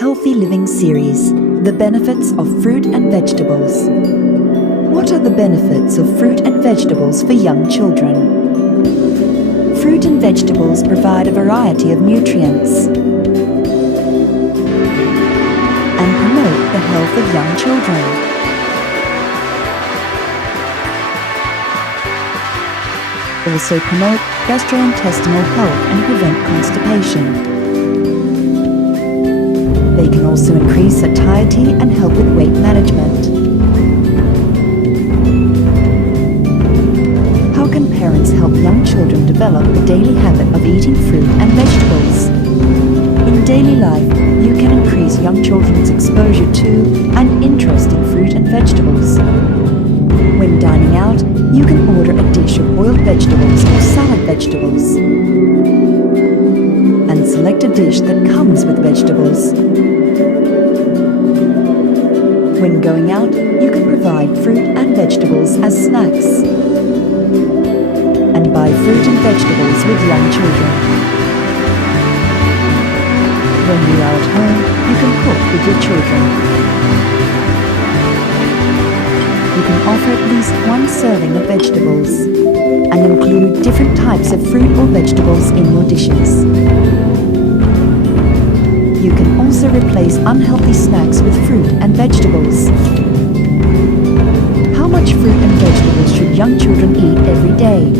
Healthy Living series, The Benefits of Fruit and Vegetables. What are the benefits of fruit and vegetables for young children? Fruit and vegetables provide a variety of nutrients and promote the health of young children. Also promote gastrointestinal health and prevent constipation. They can also increase satiety and help with weight management. How can parents help young children develop the daily habit of eating fruit and vegetables? In daily life, you can increase young children's exposure to and interest in fruit and vegetables. When dining out, you can order a dish of boiled vegetables or salad vegetables, and select a dish that comes with vegetables. When going out, you can provide fruit and vegetables as snacks, and buy fruit and vegetables with young children. When you are at home, you can cook with your children. You can offer at least one serving of vegetables and include different types of fruit or vegetables in your dishes. You can also replace unhealthy snacks with fruit and vegetables. How much fruit and vegetables should young children eat every day?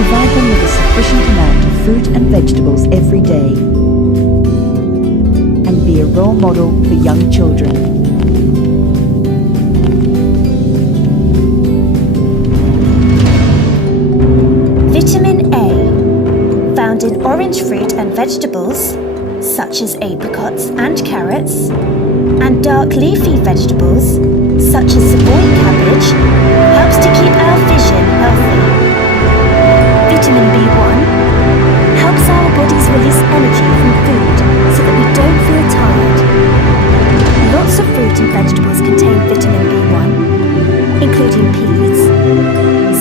Provide them with a sufficient amount of fruit and vegetables every day, and be a role model for young children. Vitamin A, found in orange fruit and vegetables, such as apricots and carrots, and dark leafy vegetables, such as Savoy cabbage, helps to keep our vision healthy. Vitamin B1 helps our bodies release energy from food so that we don't feel tired. Lots of fruit and vegetables contain vitamin B1, including peas,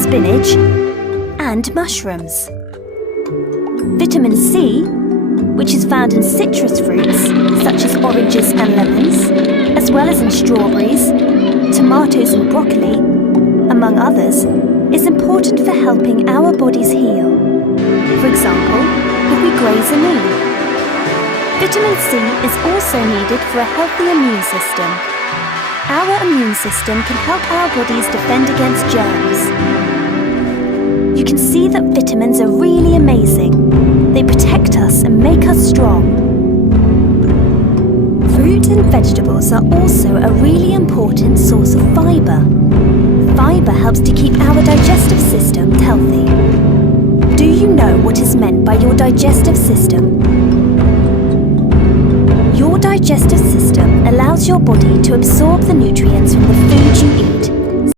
spinach, and mushrooms. Vitamin C, which is found in citrus fruits such as oranges and lemons, as well as in strawberries, tomatoes and broccoli, among others, is important for helping our bodies heal. For example, if we graze a knee. Vitamin C is also needed for a healthy immune system. Our immune system can help our bodies defend against germs. You can see that vitamins are really amazing. They protect us and make us strong. Fruit and vegetables are also a really important source of fibre. Fibre helps to keep our digestive system healthy. Do you know what is meant by your digestive system? Your digestive system allows your body to absorb the nutrients from the food you eat